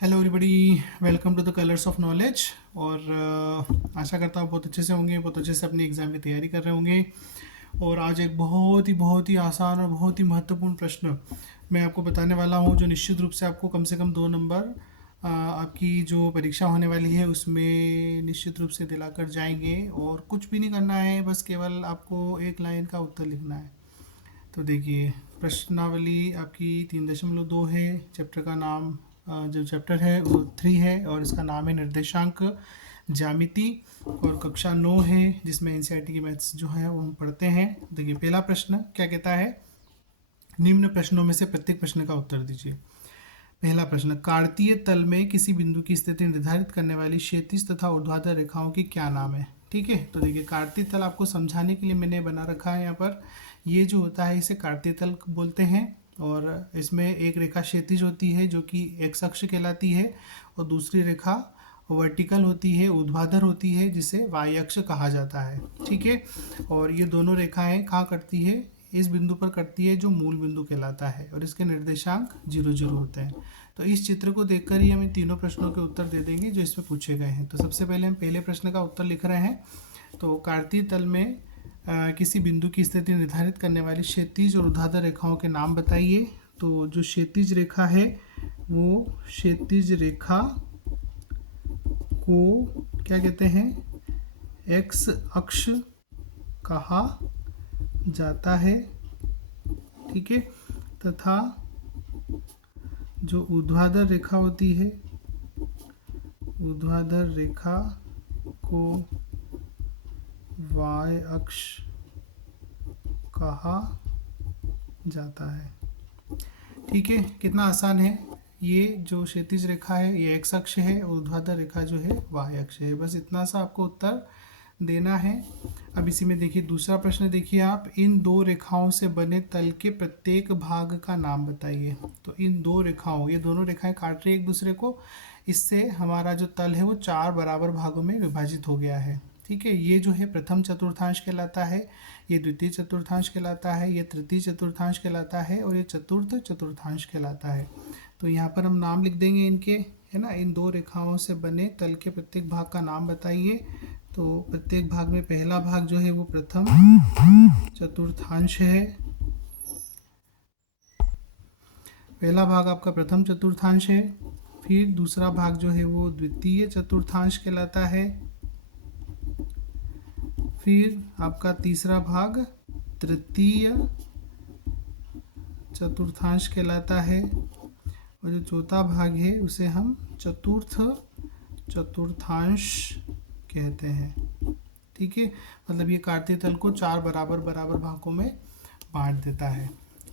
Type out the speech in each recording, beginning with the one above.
Hello everybody, welcome to the colours of knowledge. और आशा करता हूँ बहुत अच्छे से होंगे, बहुत अच्छे से अपनी एग्ज़ाम की तैयारी कर रहे होंगे। और आज एक बहुत ही आसान और बहुत ही महत्वपूर्ण प्रश्न मैं आपको बताने वाला हूँ, जो निश्चित रूप से कम 2 नंबर आपकी जो परीक्षा होने वाली है उसमें निश्चित रूप से दिलाकर जाएंगे। और कुछ भी नहीं करना है, बस केवल आपको एक लाइन का उत्तर लिखना है। तो देखिए, प्रश्नावली आपकी 3.2 है। चैप्टर का नाम जो चैप्टर है वो 3 है और इसका नाम है निर्देशांक ज्यामिति। और कक्षा 9 है, जिसमें एनसीईआरटी की मैथ्स जो है वो हम पढ़ते हैं। देखिए, पहला प्रश्न क्या कहता है, निम्न प्रश्नों में से प्रत्येक प्रश्न का उत्तर दीजिए। पहला प्रश्न, कार्तीय तल में किसी बिंदु की स्थिति निर्धारित करने वाली क्षैतिज तथा ऊर्ध्वाधर रेखाओं की क्या नाम है। ठीक है, तो देखिए, कार्तीय तल आपको समझाने के लिए मैंने बना रखा है यहाँ पर। ये जो होता है इसे कार्तीय तल बोलते हैं। और इसमें एक रेखा क्षैतिज होती है जो कि एक्स अक्ष कहलाती है, और दूसरी रेखा वर्टिकल होती है, ऊर्ध्वाधर होती है, जिसे वाई अक्ष कहा जाता है। ठीक है, और ये दोनों रेखाएं कहाँ कटती है, इस बिंदु पर कटती है जो मूल बिंदु कहलाता है, और इसके निर्देशांक 0 0 होते हैं। तो इस चित्र को देखकर ही हमें तीनों प्रश्नों के उत्तर दे देंगे जो इसमें पूछे गए हैं। तो सबसे पहले हम पहले प्रश्न का उत्तर लिख रहे हैं। तो कार्तीय तल में किसी बिंदु की स्थिति निर्धारित करने वाली क्षैतिज और ऊर्ध्वाधर रेखाओं के नाम बताइए। तो जो क्षैतिज रेखा है वो क्षैतिज रेखा को क्या कहते हैं, एक्स अक्ष कहा जाता है। ठीक है, तथा जो ऊर्ध्वाधर रेखा होती है, ऊर्ध्वाधर रेखा को वाई अक्ष कहा जाता है। ठीक है, कितना आसान है। ये जो क्षैतिज रेखा है ये एक्स अक्ष है, ऊर्ध्वाधर रेखा जो है वाई अक्ष है। बस इतना सा आपको उत्तर देना है। अब इसी में देखिए दूसरा प्रश्न, देखिए आप, इन दो रेखाओं से बने तल के प्रत्येक भाग का नाम बताइए। तो इन दो रेखाओं, ये दोनों रेखाएं काट रही है एक दूसरे को, इससे हमारा जो तल है वो 4 बराबर भागों में विभाजित हो गया है। ठीक है, ये जो है प्रथम चतुर्थांश कहलाता है, ये द्वितीय चतुर्थांश कहलाता है, ये तृतीय चतुर्थांश कहलाता है, और ये चतुर्थ चतुर्थांश कहलाता है। तो यहाँ पर हम नाम लिख देंगे इनके, है ना। इन दो रेखाओं से बने तल के प्रत्येक भाग का नाम बताइए। तो प्रत्येक भाग में पहला भाग जो है वो प्रथम चतुर्थांश है। पहला भाग आपका प्रथम चतुर्थांश है। फिर दूसरा भाग जो है वो द्वितीय चतुर्थांश कहलाता है। फिर आपका तीसरा भाग तृतीय चतुर्थांश कहलाता है, और जो चौथा भाग है उसे हम चतुर्थ चतुर्थांश कहते हैं। ठीक है, मतलब ये कार्तीय तल को 4 बराबर बराबर भागों में बांट देता है।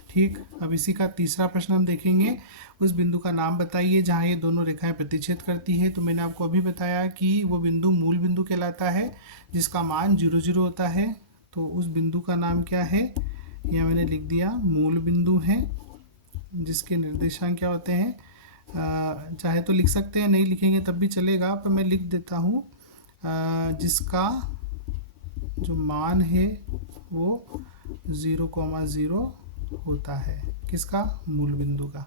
ठीक, अब इसी का तीसरा प्रश्न हम देखेंगे। उस बिंदु का नाम बताइए जहाँ ये दोनों रेखाएं प्रतिच्छेद करती है। तो मैंने आपको अभी बताया कि वो बिंदु मूल बिंदु कहलाता है, जिसका मान 0 0 होता है। तो उस बिंदु का नाम क्या है, यह मैंने लिख दिया, मूल बिंदु है, जिसके निर्देशांक क्या होते हैं, चाहे तो लिख सकते हैं, नहीं लिखेंगे तब भी चलेगा, पर मैं लिख देता हूँ, जिसका जो मान है वो 0,0 होता है। किसका, मूल बिंदु का।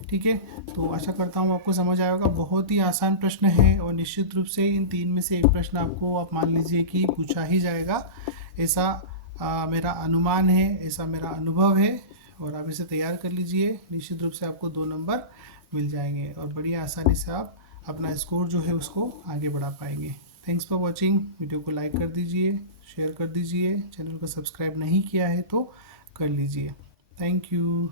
ठीक है, तो आशा करता हूँ आपको समझ आएगा। बहुत ही आसान प्रश्न है, और निश्चित रूप से इन 3 में से एक प्रश्न आपको, आप मान लीजिए कि पूछा ही जाएगा, ऐसा मेरा अनुमान है, ऐसा मेरा अनुभव है। और आप इसे तैयार कर लीजिए, निश्चित रूप से आपको 2 नंबर मिल जाएंगे, और बड़ी आसानी से आप अपना स्कोर जो है उसको आगे बढ़ा पाएंगे। Thanks for watching. वीडियो को लाइक कर दीजिए, शेयर कर दीजिए, चैनल को सब्सक्राइब नहीं किया है तो कर लीजिए। Thank you.